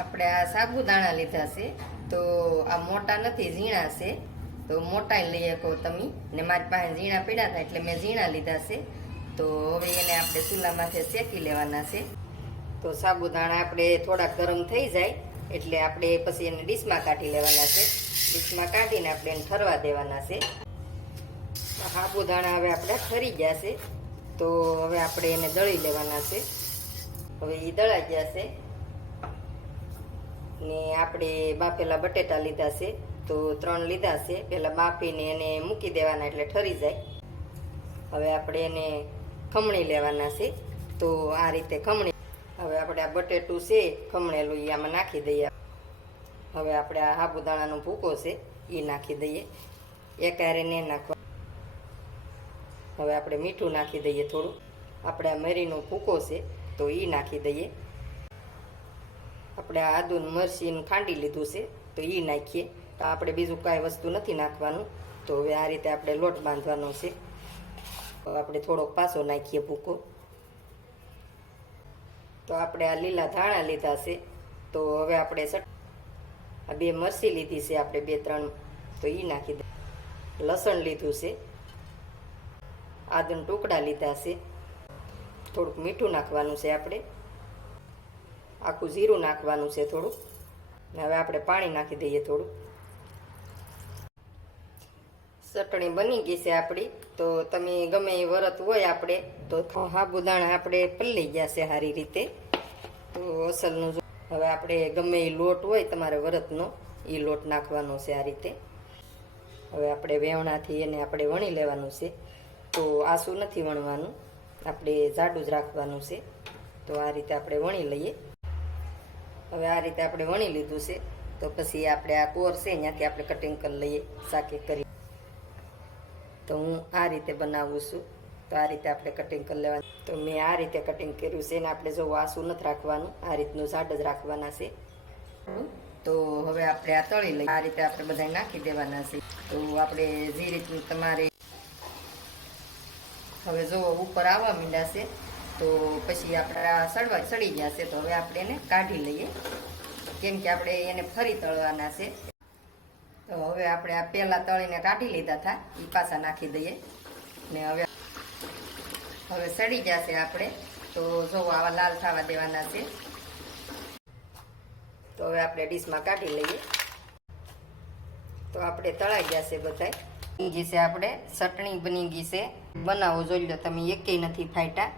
આપણે આ સાબુદાણા લીધા છે તો આ મોટા નથી, ઝીણા છે. તો મોટા લઈ શકો તમે, ને મારી પાસે ઝીણા પડ્યા હતા એટલે મેં ઝીણા લીધા છે. તો હવે એને આપણે ચૂલામાંથી શેકી લેવાના છે. તો સાબુદાણા આપણે થોડાક ગરમ થઈ જાય એટલે આપણે પછી એને ડીશમાં કાઢી લેવાના છે. ડીશમાં કાઢીને આપણે એને ઠરવા દેવાના છે. સાબુદાણા હવે આપણે ઠરી ગયા છે તો હવે આપણે એને દળી લેવાના છે. હવે એ દળાઈ ગયા છે ને આપણે બાફેલા બટેટા લીધા છે તો 3 લીધા છે. પહેલાં બાફીને એને મૂકી દેવાના એટલે ઠરી જાય. હવે આપણે એને ખમણી લેવાના છે. તો આ રીતે ખમણી, હવે આપણે આ બટેટું છે ખમણેલું એ આમાં નાખી દઈએ. હવે આપણે આ સાબુદાણાનો ભૂકો છે એ નાખી દઈએ, એકારે ને નાખવા. હવે આપણે મીઠું નાખી દઈએ થોડું. આપણે આ મરીનો ભૂકો છે તો એ નાખી દઈએ. આપણે આ આદુ મરચીનું ખાંડી લીધું છે તો એ નાખીએ. તો આપણે બીજું કાંઈ વસ્તુ નથી નાખવાનું. તો હવે આ રીતે આપણે લોટ બાંધવાનો છે. આપણે થોડોક પાછો નાખીએ ભૂકો. તો આપણે આ લીલા ધાણા લીધા છે તો હવે આપણે આ 2 મરચી લીધી છે આપણે 2-3 તો એ નાખી દઈએ. લસણ લીધું છે, આદુના ટુકડા લીધા છે, થોડુંક મીઠું નાખવાનું છે. આપણે આખું જીરું નાખવાનું છે થોડુંક. હવે આપણે પાણી નાખી દઈએ થોડું. ચટણી બની ગઈ છે આપણી. તો તમે ગમે એ વરત હોય આપણે તો સાબુદાણા આપણે પલળી ગયા છે સારી રીતે. તો અસલનું હવે આપણે ગમે એ લોટ હોય તમારે વરતનો એ લોટ નાખવાનો છે આ રીતે. હવે આપણે વેવણાથી એને આપણે વણી લેવાનું છે. તો આસું નથી વણવાનું, આપણે જાડું જ રાખવાનું છે. તો આ રીતે આપણે વણી લઈએ. હવે આ રીતે આપણે વણી લીધું છે તો પછી આપણે આ કોર છે ત્યાંથી આપણે કટિંગ કરી લઈએ શાકે કરી. તો હું આ રીતે બનાવું છું. તો આ રીતે આપણે કટિંગ કરી લેવાનું. તો મેં આ રીતે કટિંગ કર્યું છે ને આપણે જો આસું નથી રાખવાનું, આ રીતનું જાડ જ રાખવાના છે. તો હવે આપણે આ તળી લઈએ. આ રીતે આપણે બધા નાખી દેવાના છે. તો આપણે જે રીતનું તમારે હવે જો ઉપર આવવા માંડ્યા છે તો પછી આપણે સડી ગયા છે તો હવે આપણે એને કાઢી લઈએ, કેમ કે આપણે એને ફરી તળવાના છે. તો હવે આપણે આ પહેલાં તળીને કાઢી લીધા હતા એ પાછા નાખી દઈએ ને હવે સડી ગયા છે આપણે. તો જો આવા લાલ થવા દેવાના છે. તો હવે આપણે ડીશમાં કાઢી લઈએ. તો આપણે તળાઈ ગયા છે બધાય. બની ગઈ છે આપણે ચટણી બની ગઈ છે. બનાવો જોઈ લો તમે, એકેય નથી ફાટ્યા.